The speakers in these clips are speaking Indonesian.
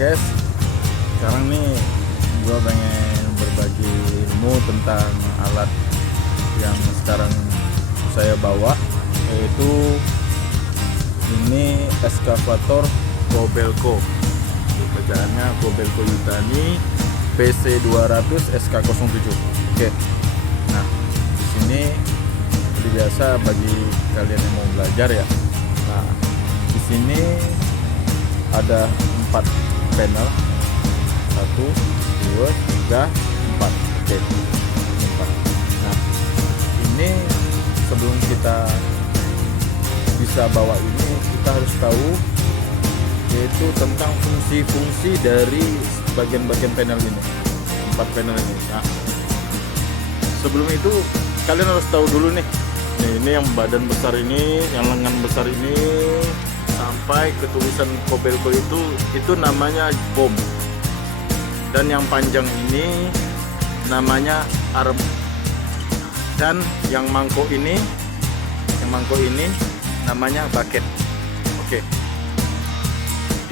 guys, sekarang nih gue pengen berbagi ilmu tentang alat yang sekarang saya bawa, yaitu ini eskavator Kobelco. Kerjaannya Kobelco Yutani PC200 SK07. Oke. Nah, di sini seperti biasa bagi kalian yang mau belajar ya. Nah, di sini ada 4 panel, 1, 2, 3, 4. Oke, 4. Nah, ini sebelum kita bisa bawa ini, kita harus tahu yaitu tentang fungsi-fungsi dari bagian-bagian panel ini, 4 panel ini. Nah, sebelum itu kalian harus tahu dulu nih, ini yang badan besar ini, yang lengan besar ini sampai ke tulisan Kobelco itu namanya bom, dan yang panjang ini namanya arm, dan yang mangkok ini namanya bucket. Oke,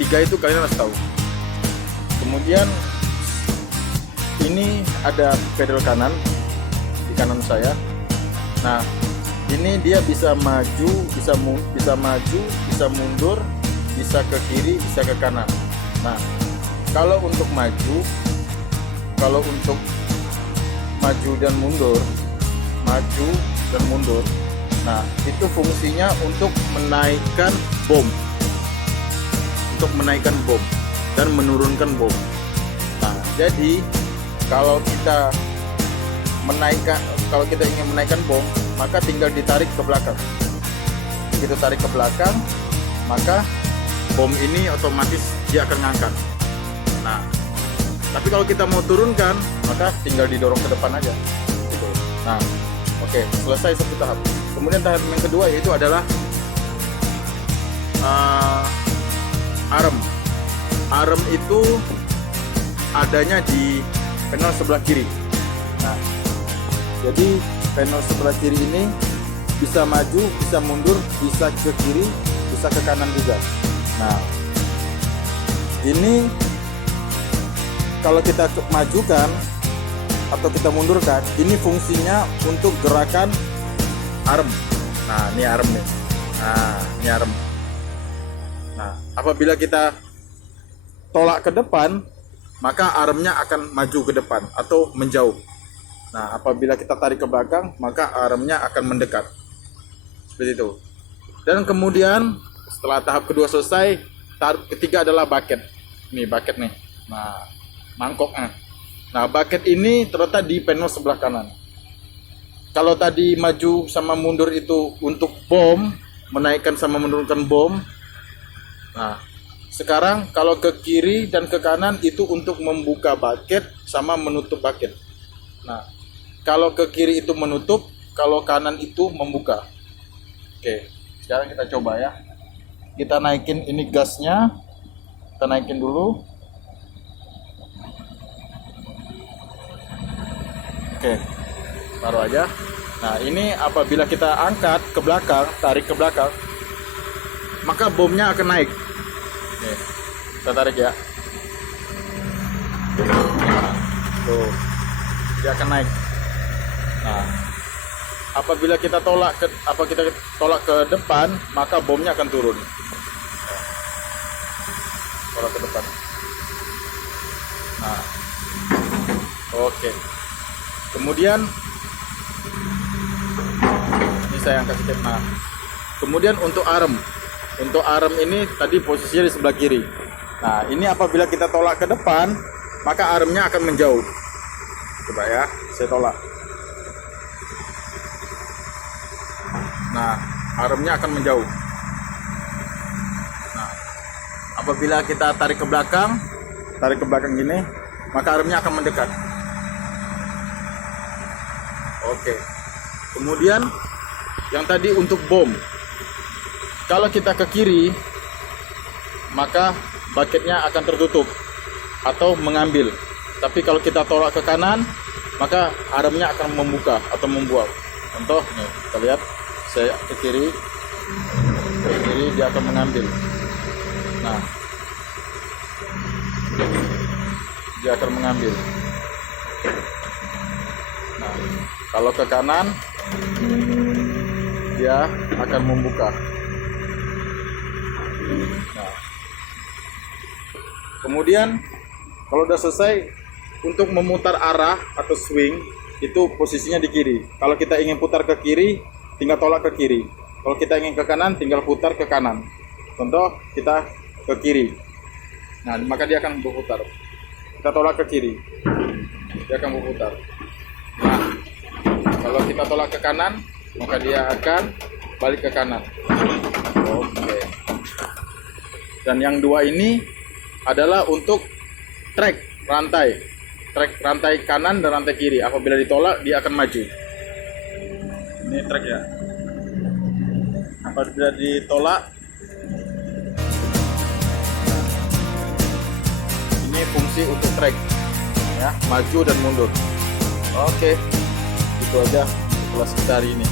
3 itu kalian harus tahu. Kemudian ini ada pedal kanan di kanan saya. Nah, ini dia bisa maju, bisa maju, bisa mundur, bisa ke kiri, bisa ke kanan. Nah, kalau untuk maju dan mundur, nah itu fungsinya untuk menaikkan bom, dan menurunkan bom. Nah, jadi kalau kita ingin menaikkan bom, maka tinggal ditarik ke belakang. Begitu tarik ke belakang, maka bom ini otomatis dia akan ngangkat. Nah, tapi kalau kita mau turunkan, maka tinggal didorong ke depan aja gitu. Nah, oke, selesai satu tahap. Kemudian tahap yang kedua yaitu adalah arm. Arm itu adanya di panel sebelah kiri. Nah, jadi panel sebelah kiri ini bisa maju, bisa mundur, bisa ke kiri, bisa ke kanan juga. Nah, ini kalau kita majukan atau kita mundurkan, ini fungsinya untuk gerakan arm. Nah, ini arm nih. Nah, ini arm. Nah, apabila kita tolak ke depan, maka armnya akan maju ke depan atau menjauh. Nah, apabila kita tarik ke belakang, maka armnya akan mendekat. Seperti itu. Dan kemudian setelah tahap kedua selesai, tahap ketiga adalah bucket. Nih, bucket nih. Nah, mangkoknya. Nah, bucket ini terletak di panel sebelah kanan. Kalau tadi maju sama mundur itu untuk bom, menaikkan sama menurunkan bom. Nah, sekarang kalau ke kiri dan ke kanan itu untuk membuka bucket sama menutup bucket. Nah, kalau ke kiri itu menutup, kalau kanan itu membuka. Oke, sekarang kita coba ya. Kita naikin ini gasnya. Kita naikin dulu. Oke, taruh aja. Nah, ini apabila kita angkat ke belakang, tarik ke belakang, maka bomnya akan naik. Nih, kita tarik ya. Nah, tuh, dia akan naik. Nah, apabila kita tolak ke depan, maka bomnya akan turun. Tolak ke depan. Nah, oke. Kemudian ini saya angkat sedikit. Nah, kemudian untuk arm ini tadi posisinya di sebelah kiri. Nah, ini apabila kita tolak ke depan, maka armnya akan menjauh. Coba ya, saya tolak. Nah, armnya akan menjauh. Nah, apabila kita tarik ke belakang gini, maka armnya akan mendekat. Oke. Kemudian yang tadi untuk bom, kalau kita ke kiri, maka bucketnya akan tertutup atau mengambil. Tapi kalau kita tolak ke kanan, maka armnya akan membuka atau membuang. Contoh, nih, kita lihat, saya ke kiri dia akan mengambil. Nah, dia akan mengambil. Nah, kalau ke kanan dia akan membuka. Nah, kemudian kalau udah selesai, untuk memutar arah atau swing itu posisinya di kiri. Kalau kita ingin putar ke kiri, tinggal tolak ke kiri. Kalau kita ingin ke kanan, tinggal putar ke kanan. Contoh, kita ke kiri. Nah, maka dia akan berputar. Kita tolak ke kiri, dia akan berputar. Nah, kalau kita tolak ke kanan, maka dia akan balik ke kanan. Oke. Dan yang dua ini adalah untuk trek rantai kanan dan rantai kiri. Apabila ditolak, dia akan maju. Ini trek ya. Apabila ditolak, ini fungsi untuk trek ya, maju dan mundur. Oke, itu aja kelas kita hari ini.